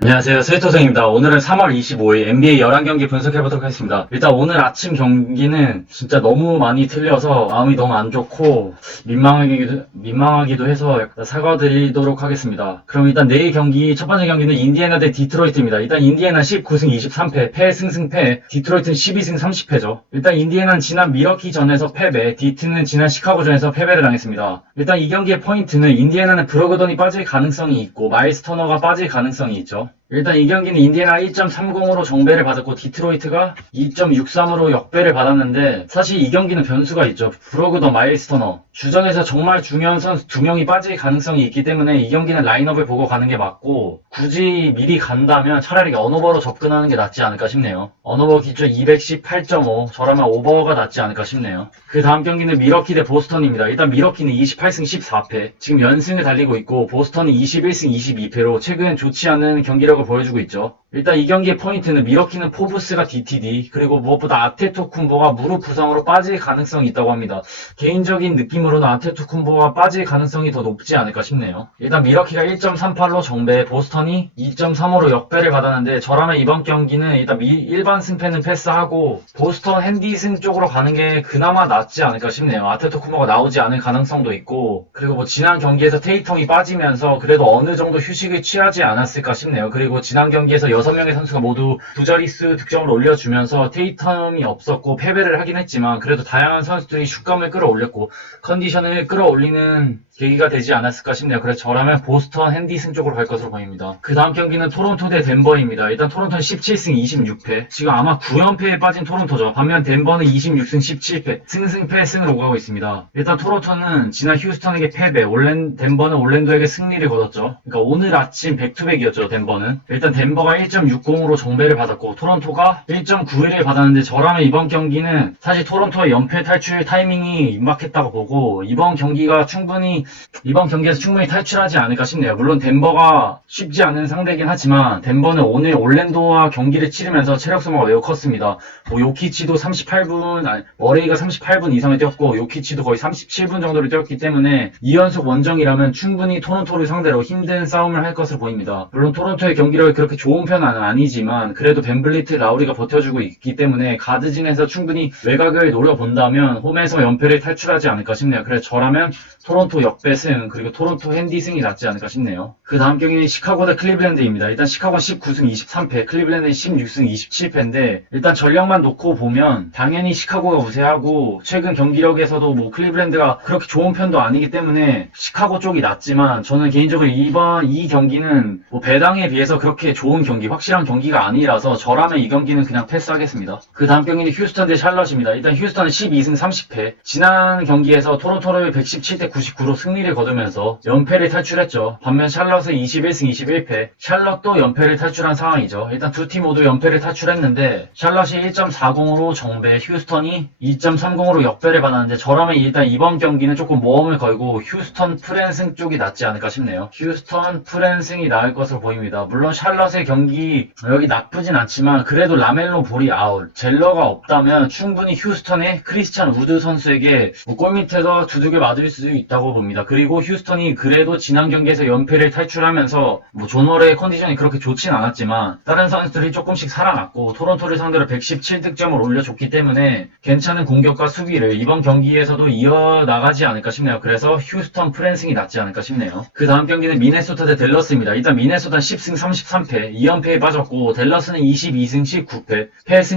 안녕하세요. 스위토생입니다. 오늘은 3월 25일 NBA 11경기 분석해보도록 하겠습니다. 일단 오늘 아침 경기는 진짜 너무 많이 틀려서 마음이 너무 안 좋고 민망하기도 해서 사과드리도록 하겠습니다. 그럼 일단 내일 경기, 첫 번째 경기는 인디애나 대 디트로이트입니다. 일단 인디애나 19승 23패, 패승승패, 디트로이트는 12승 30패죠. 일단 인디애나는 지난 미러키전에서 패배, 디트는 지난 시카고전에서 패배를 당했습니다. 일단 이 경기의 포인트는 인디애나는 브로그던이 빠질 가능성이 있고 마일스 터너가 빠질 가능성이 있죠. 일단 이 경기는 인디애나가 1.30으로 정배를 받았고 디트로이트가 2.63으로 역배를 받았는데 사실 이 경기는 변수가 있죠. 브로그던, 마일스 터너. 주전에서 정말 중요한 선수 2명이 빠질 가능성이 있기 때문에 이 경기는 라인업을 보고 가는 게 맞고 굳이 미리 간다면 차라리 언오버로 접근하는 게 낫지 않을까 싶네요. 언오버 기준 218.5 저라면 오버가 낫지 않을까 싶네요. 그 다음 경기는 미러키 대 보스턴입니다. 일단 미러키는 28승 14패 지금 연승을 달리고 있고 보스턴이 21승 22패로 최근 좋지 않은 경기력을 보여주고 있죠. 일단 이 경기의 포인트는 미러키는 포브스가 DTD 그리고 무엇보다 아테토쿤보가 무릎 부상으로 빠질 가능성이 있다고 합니다. 개인적인 느낌으로는 아테토쿤보가 빠질 가능성이 더 높지 않을까 싶네요. 일단 미러키가 1.38로 정배, 보스턴이 2.35로 역배를 받았는데 저라면 이번 경기는 일단 일반 승패는 패스하고 보스턴 핸디승 쪽으로 가는 게 그나마 낫지 않을까 싶네요. 아테토쿤보가 나오지 않을 가능성도 있고 그리고 뭐 지난 경기에서 테이텀이 빠지면서 그래도 어느 정도 휴식을 취하지 않았을까 싶네요. 그리고 지난 경기에서 6명의 선수가 모두 두 자릿수 득점을 올려주면서 테이텀이 없었고 패배를 하긴 했지만 그래도 다양한 선수들이 슛감을 끌어올렸고 컨디션을 끌어올리는 계기가 되지 않았을까 싶네요. 그래서 저라면 보스턴 핸디슨 쪽으로 갈 것으로 보입니다. 그 다음 경기는 토론토 대 덴버입니다. 일단 토론토는 17승 26패 지금 아마 9연패에 빠진 토론토죠. 반면 덴버는 26승 17패 승승패 승을 오가고 있습니다. 일단 토론토는 지난 휴스턴에게 패배, 덴버는 올랜도에게 승리를 거뒀죠. 그러니까 오늘 아침 백투백이었죠. 덴버는 일단 덴버가 1.60으로 정배를 받았고 토론토가 1.91을 받았는데 저라면 이번 경기는 사실 토론토의 연패 탈출 타이밍이 임박했다고 보고 이번 경기에서 충분히 탈출하지 않을까 싶네요. 물론 덴버가 쉽지 않은 상대이긴 하지만 덴버는 오늘 올랜도와 경기를 치르면서 체력 소모가 매우 컸습니다. 요키치도 38분, 머레이가 38분 이상을 뛰었고 요키치도 거의 37분 정도를 뛰었기 때문에 2연속 원정이라면 충분히 토론토를 상대로 힘든 싸움을 할 것으로 보입니다. 물론 토론토의 경기력이 그렇게 좋은 편은 아니지만 그래도 벤블리트, 라우리가 버텨주고 있기 때문에 가드진에서 충분히 외곽을 노려본다면 홈에서 연패를 탈출하지 않을까 싶네요. 그래서 저라면 토론토 역배승 그리고 토론토 핸디승이 낫지 않을까 싶네요. 그 다음 경기는 시카고 대 클리블랜드입니다. 일단 시카고는 19승 23패, 클리블랜드는 16승 27패인데 일단 전력만 놓고 보면 당연히 시카고가 우세하고 최근 경기력에서도 뭐 클리블랜드가 그렇게 좋은 편도 아니기 때문에 시카고 쪽이 낫지만 저는 개인적으로 이 경기는 뭐 배당에 비해서 그렇게 좋은 경기, 확실한 경기가 아니라서 저라면 이 경기는 그냥 패스하겠습니다. 그 다음 경기는 휴스턴 대 샬럿입니다. 일단 휴스턴은 12승 30패 지난 경기에서 토론토를 117대 99로 승리를 거두면서 연패를 탈출했죠. 반면 샬럿은 21승 21패 샬럿도 연패를 탈출한 상황이죠. 일단 두 팀 모두 연패를 탈출했는데 샬럿이 1.40으로 정배, 휴스턴이 2.30으로 역배를 받았는데 저라면 일단 이번 경기는 조금 모험을 걸고 휴스턴 프랜승 쪽이 낫지 않을까 싶네요. 휴스턴 프랜승이 나을 것으로 보입니다. 물론 샬럿의 경기 여기 나쁘진 않지만 그래도 라멜로 볼이 아웃, 젤러가 없다면 충분히 휴스턴의 크리스찬 우드 선수에게 골 밑에서 두둑에 맞을 수 있다고 봅니다. 그리고 휴스턴이 그래도 지난 경기에서 연패를 탈출하면서 존월의 컨디션이 그렇게 좋진 않았지만 다른 선수들이 조금씩 살아났고 토론토를 상대로 117득점을 올려줬기 때문에 괜찮은 공격과 수비를 이번 경기에서도 이어나가지 않을까 싶네요. 그래서 휴스턴 프랜승이 낫지 않을까 싶네요. 그 다음 경기는 미네소타 대 댈러스입니다. 일단 미네소타는 10승 33패 2연패에 빠졌고 댈러스는 22승 19패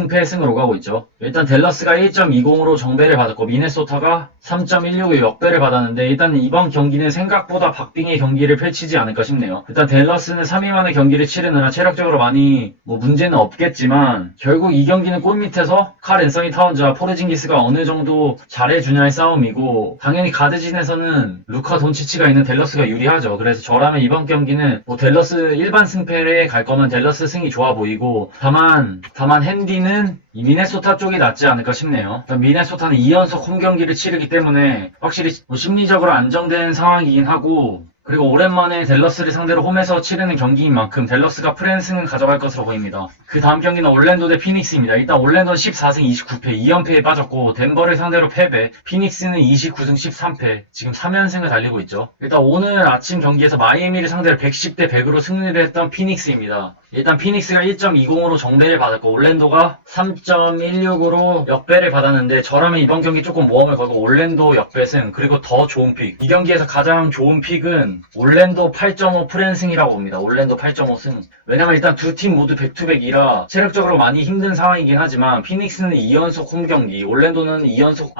패승으로 가고 있죠. 일단 댈러스가 1.20으로 정배를 받았고 미네소타가 3.16의 역배를 받았는데 일단 이번 경기는 생각보다 박빙의 경기를 펼치지 않을까 싶네요. 일단 댈러스는 3일 만에 경기를 치르느라 체력적으로 많이 문제는 없겠지만 결국 이 경기는 골 밑에서 칼 앤서니 타운즈와 포르징기스가 어느 정도 잘해주냐의 싸움이고 당연히 가드진에서는 루카 돈치치가 있는 댈러스가 유리하죠. 그래서 저라면 이번 경기는 댈러스 일반 승패에 갈 거면 댈러스 승이 좋아 보이고 다만 핸디는 이 미네소타 쪽이 낫지 않을까 싶네요. 미네소타는 2연속 홈 경기를 치르기 때문에 확실히 심리적으로 안정된 상황이긴 하고 그리고 오랜만에 댈러스를 상대로 홈에서 치르는 경기인 만큼 댈러스가 프랜승을 가져갈 것으로 보입니다. 그 다음 경기는 올랜도 대 피닉스입니다. 일단 올랜도는 14승 29패 2연패에 빠졌고 덴버를 상대로 패배, 피닉스는 29승 13패 지금 3연승을 달리고 있죠. 일단 오늘 아침 경기에서 마이애미를 상대로 110대 100으로 승리를 했던 피닉스입니다. 일단 피닉스가 1.20으로 정배를 받았고 올랜도가 3.16으로 역배를 받았는데 저라면 이번 경기 조금 모험을 걸고 올랜도 역배승 그리고 더 좋은 픽, 이 경기에서 가장 좋은 픽은 올랜도 8.5 프랜승이라고 봅니다. 올랜도 8.5승. 왜냐면 일단 두 팀 모두 백투백이라 체력적으로 많이 힘든 상황이긴 하지만 피닉스는 2연속 홈경기, 올랜도는 2연속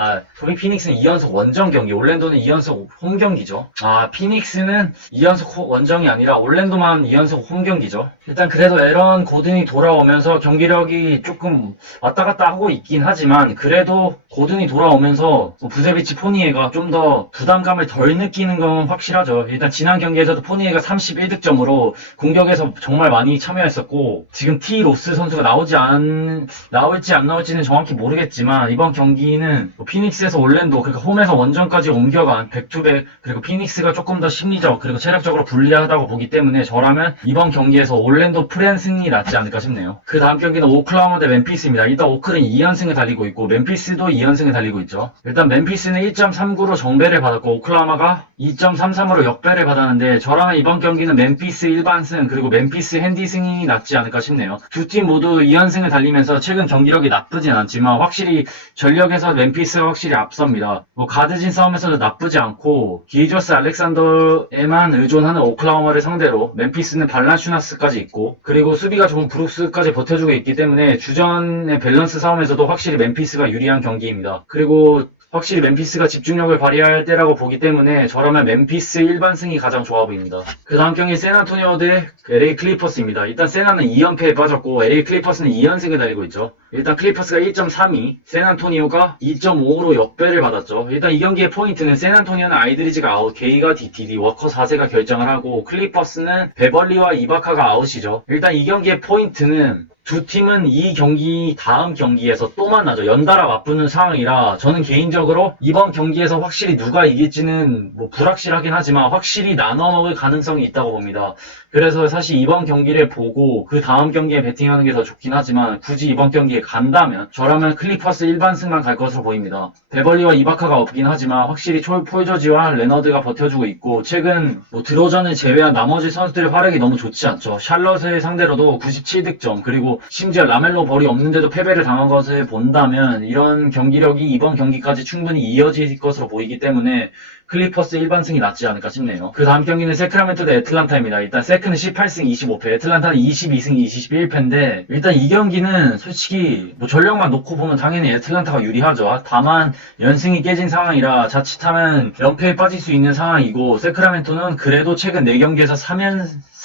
피닉스는 2연속 원정 경기, 올랜도는 2연속 홈경기죠. 피닉스는 2연속 원정이 아니라 올랜도만 2연속 홈경기죠. 일단 그래도 에런 고든이 돌아오면서 경기력이 조금 왔다 갔다 하고 있긴 하지만 그래도 고든이 돌아오면서 부세비치 포니에가 좀 더 부담감을 덜 느끼는 건 확실하죠. 일단 지난 경기에서도 포니에가 31득점으로 공격에서 정말 많이 참여했었고 지금 T 로스 선수가 나올지 안 나올지는 정확히 모르겠지만 이번 경기는 피닉스에서 올랜도 그러니까 홈에서 원정까지 옮겨간 백투백 그리고 피닉스가 조금 더 심리적 그리고 체력적으로 불리하다고 보기 때문에 저라면 이번 경기에서 올랜도 프랜승이 낫지 않을까 싶네요. 그 다음 경기는 오클라호마 대 멤피스입니다. 일단 오클은 2연승을 달리고 있고 멤피스도 2연승을 달리고 있죠. 일단 멤피스는 1.39로 정배를 받았고 오클라호마가 2.33으로 역배를 받았는데 저라면 이번 경기는 멤피스 일반승 그리고 멤피스 핸디승이 낫지 않을까 싶네요. 두 팀 모두 2연승을 달리면서 최근 경기력이 나쁘진 않지만 확실히 전력에서 멤피스가 확실히 앞섭니다. 가드진 싸움에서도 나쁘지 않고 기저스 알렉산더에만 의존하는 오클라호마를 상대로 멤피스는 발란슈나스까지 있고 그리고 수비가 좋은 브룩스까지 버텨주고 있기 때문에 주전의 밸런스 싸움에서도 확실히 멤피스가 유리한 경기입니다. 그리고 확실히 멤피스가 집중력을 발휘할 때라고 보기 때문에 저라면 멤피스 일반승이 가장 좋아 보입니다. 그 다음 경기 샌안토니오 대 LA 클리퍼스입니다. 일단 샌안은 2연패에 빠졌고 LA 클리퍼스는 2연승을 달리고 있죠. 일단 클리퍼스가 1.32, 샌안토니오가 2.5로 역배를 받았죠. 일단 이 경기의 포인트는 샌안토니오는 아이드리지가 아웃, 게이가 DTD, 워커 4세가 결정을 하고 클리퍼스는 베벌리와 이바카가 아웃이죠. 일단 이 경기의 포인트는 두 팀은 이 경기 다음 경기에서 또 만나죠. 연달아 맞붙는 상황이라 저는 개인적으로 이번 경기에서 확실히 누가 이길지는 불확실하긴 하지만 확실히 나눠 먹을 가능성이 있다고 봅니다. 그래서 사실 이번 경기를 보고 그 다음 경기에 베팅하는 게 더 좋긴 하지만 굳이 이번 경기에 간다면 저라면 클리퍼스 일반승만 갈 것으로 보입니다. 베벌리와 이바카가 없긴 하지만 확실히 폴저지와 레너드가 버텨주고 있고 최근 드로전을 제외한 나머지 선수들의 활약이 너무 좋지 않죠. 샬럿을 상대로도 97득점 그리고 심지어 라멜로 볼이 없는데도 패배를 당한 것을 본다면 이런 경기력이 이번 경기까지 충분히 이어질 것으로 보이기 때문에 클리퍼스 일반승이 낫지 않을까 싶네요. 그 다음 경기는 세크라멘토 대 애틀란타입니다. 일단 세크는 18승 25패, 애틀란타는 22승 21패인데 일단 이 경기는 솔직히 전력만 놓고 보면 당연히 애틀란타가 유리하죠. 다만 연승이 깨진 상황이라 자칫하면 연패에 빠질 수 있는 상황이고 세크라멘토는 그래도 최근 4경기에서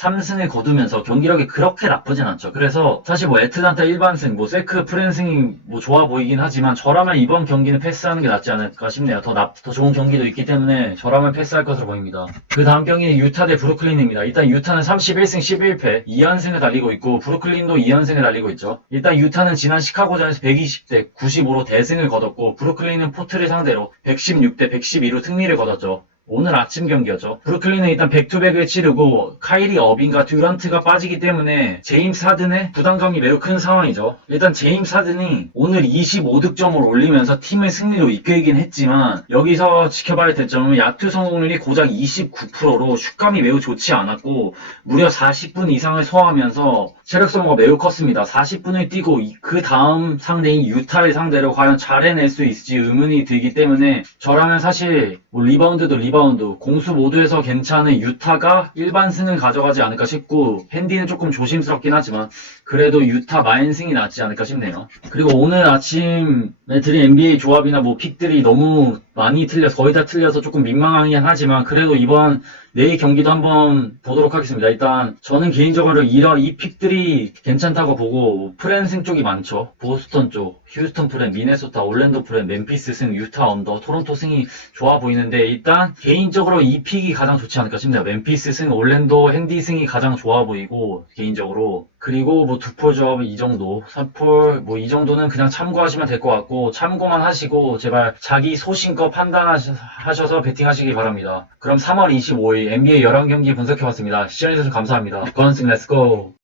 3승을 거두면서 경기력이 그렇게 나쁘진 않죠. 그래서 사실 애틀란타 일반승, 세크 프랜승이 좋아 보이긴 하지만 저라면 이번 경기는 패스하는 게 낫지 않을까 싶네요. 더 좋은 경기도 있기 때문에 저라면 패스할 것으로 보입니다. 그 다음 경기는 유타 대 브루클린입니다. 일단 유타는 31승 11패 2연승을 달리고 있고 브루클린도 2연승을 달리고 있죠. 일단 유타는 지난 시카고전에서 120대 95로 대승을 거뒀고 브루클린은 포트를 상대로 116대 112로 승리를 거뒀죠. 오늘 아침 경기였죠. 브루클린은 일단 백투백을 치르고 카이리 어빙과 듀런트가 빠지기 때문에 제임스 하든의 부담감이 매우 큰 상황이죠. 일단 제임스 하든이 오늘 25득점을 올리면서 팀을 승리로 이끌긴 했지만 여기서 지켜봐야 될 점은 야투 성공률이 고작 29%로 슛감이 매우 좋지 않았고 무려 40분 이상을 소화하면서 체력 소모가 매우 컸습니다. 40분을 뛰고 그 다음 상대인 유타를 상대로 과연 잘 해낼 수 있을지 의문이 들기 때문에 저라면 사실 리바운드도 공수 모두에서 괜찮은 유타가 일반승을 가져가지 않을까 싶고 핸디는 조금 조심스럽긴 하지만 그래도 유타 마인승이 낫지 않을까 싶네요. 그리고 오늘 아침에 드린 NBA 조합이나 픽들이 너무 많이 거의 다 틀려서 조금 민망하긴 하지만 그래도 이번 내일 경기도 한번 보도록 하겠습니다. 일단 저는 개인적으로 이 픽들이 괜찮다고 보고 프랜승 쪽이 많죠. 보스턴 쪽, 휴스턴 프랜, 미네소타, 올랜도 프랜, 멤피스 승, 유타 언더, 토론토 승이 좋아 보이는데 일단 개인적으로 이 픽이 가장 좋지 않을까 싶네요. 멤피스 승, 올랜도 핸디 승이 가장 좋아 보이고 개인적으로. 그리고 뭐 두폴 조합 이 정도, 3폴 뭐 이 정도는 그냥 참고하시면 될 것 같고 참고만 하시고 제발 자기 소신껏 판단하셔서 베팅하시기 바랍니다. 그럼 3월 25일 NBA 11경기 분석해봤습니다. 시청해주셔서 감사합니다. 건승 렛츠고!